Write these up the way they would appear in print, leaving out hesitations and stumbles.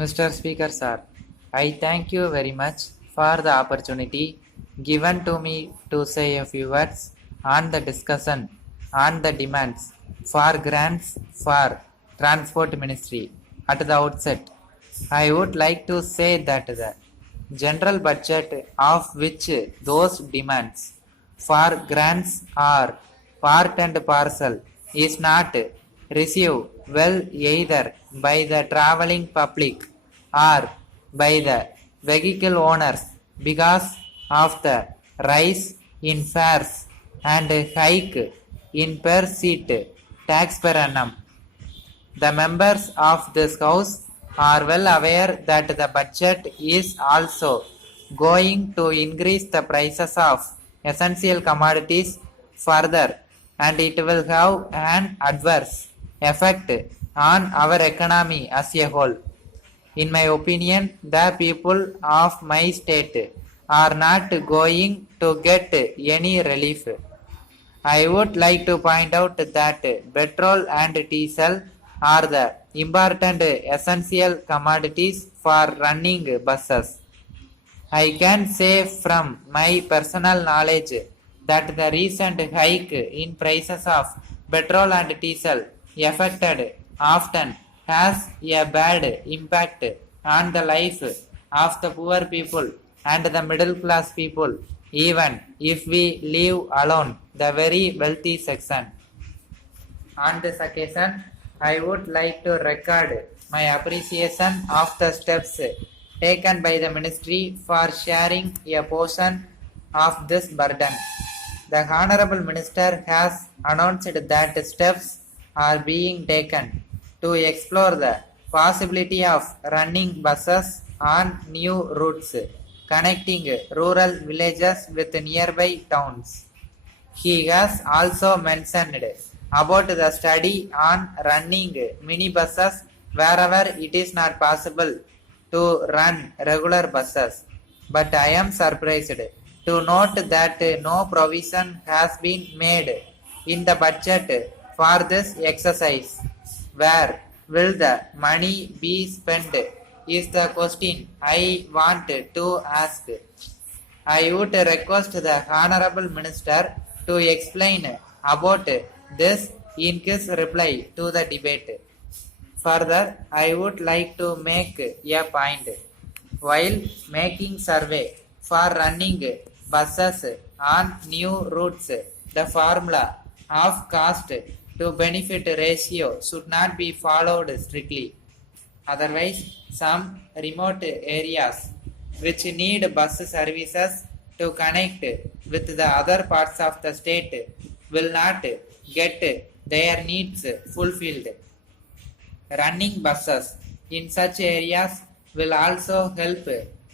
Mr. Speaker, sir, I thank you very much for the opportunity given to me to say a few words on the discussion on the demands for grants for Transport Ministry. At the outset, I would like to say that the general budget of which those demands for grants are part and parcel is not received well either by the traveling public or by the vehicle owners because of the rise in fares and hike in per seat tax per annum. The members of this House are well aware that the budget is also going to increase the prices of essential commodities further, and it will have an adverse effect on our economy as a whole. In my opinion, the people of my state are not going to get any relief. I would like to point out that petrol and diesel are the important essential commodities for running buses. I can say from my personal knowledge that the recent hike in prices of petrol and diesel affected often has a bad impact on the life of the poor people and the middle class people, even if we leave alone the very wealthy section. On this occasion, I would like to record my appreciation of the steps taken by the ministry for sharing a portion of this burden. The Honorable Minister has announced that steps are being taken to explore the possibility of running buses on new routes connecting rural villages with nearby towns. He has also mentioned about the study on running minibuses wherever it is not possible to run regular buses. But I am surprised to note that no provision has been made in the budget for this exercise. Where will the money be spent is the question I want to ask. I would request the Honorable Minister to explain about this in his reply to the debate. Further, I would like to make a point. While making survey for running buses on new routes, the formula of cost to benefit ratio should not be followed strictly. Otherwise, some remote areas which need bus services to connect with the other parts of the state will not get their needs fulfilled. Running buses in such areas will also help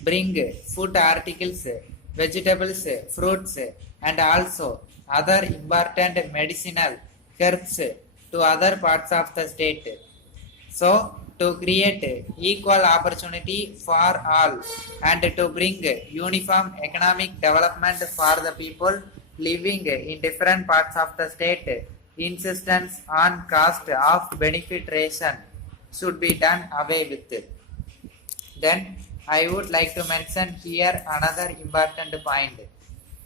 bring food articles, vegetables, fruits, and also other important medicinal herbs to other parts of the state. So, to create equal opportunity for all and to bring uniform economic development for the people living in different parts of the state, insistence on cost of benefit ration should be done away with. Then I would like to mention here another important point.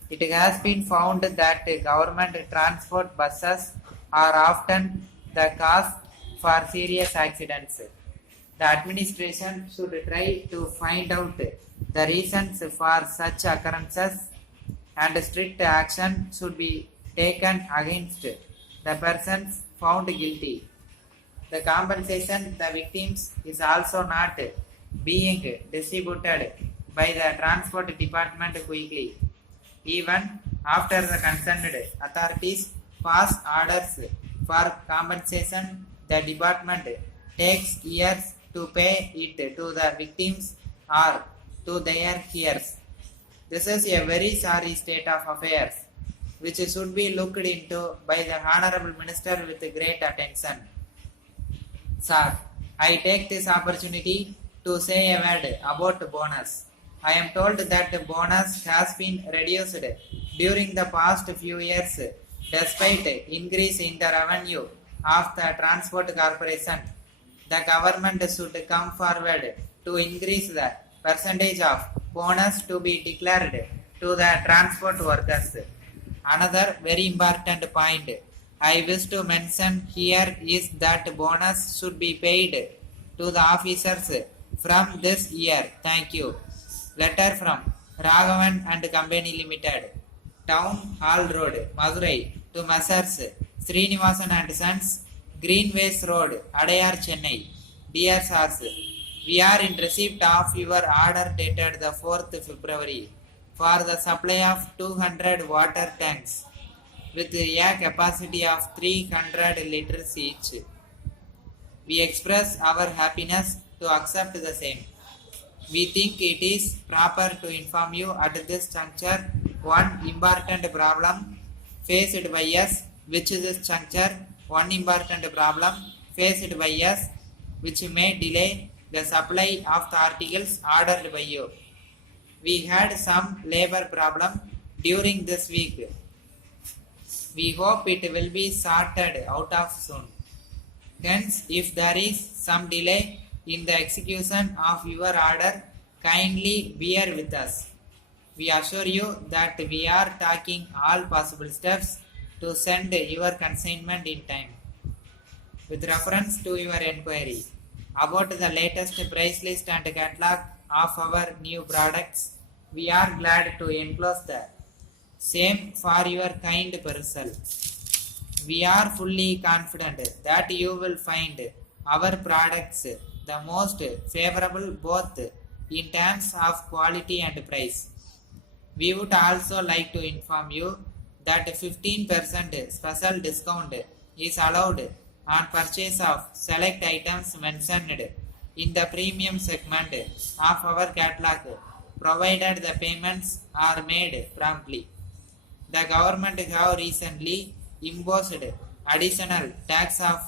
It has been found that government transport buses are often the cause for serious accidents. The administration should try to find out the reasons for such occurrences and strict action should be taken against the persons found guilty. The compensation the victims is also not being distributed by the transport department quickly, even after the concerned authorities pass orders for compensation. The department takes years to pay it to the victims or to their heirs. This is a very sorry state of affairs which should be looked into by the Honorable Minister with great attention. Sir, I take this opportunity to say a word about bonus. I am told that the bonus has been reduced during the past few years despite increase in the revenue of the transport corporation. The government should come forward to increase the percentage of bonus to be declared to the transport workers. Another very important point I wish to mention here is that bonus should be paid to the officers from this year. Thank you. Letter from Raghavan and Company Limited, Town Hall Road, Madurai, to Messrs. Srinivasan and Sons, Greenways Road, Adayar, Chennai. Dear Sirs, we are in receipt of your order dated the 4th February for the supply of 200 water tanks with a capacity of 300 liters each. We express our happiness to accept the same. We think it is proper to inform you at this juncture one important problem faced by us, which may delay the supply of the articles ordered by you. We had some labor problem during this week. We hope it will be sorted out of soon. Hence, if there is some delay in the execution of your order, kindly bear with us. We assure you that we are taking all possible steps to send your consignment in time. With reference to your enquiry about the latest price list and catalog of our new products, we are glad to enclose the same for your kind perusal. We are fully confident that you will find our products the most favorable both in terms of quality and price. We would also like to inform you that 15% special discount is allowed on purchase of select items mentioned in the premium segment of our catalog, provided the payments are made promptly. The government have recently imposed additional tax of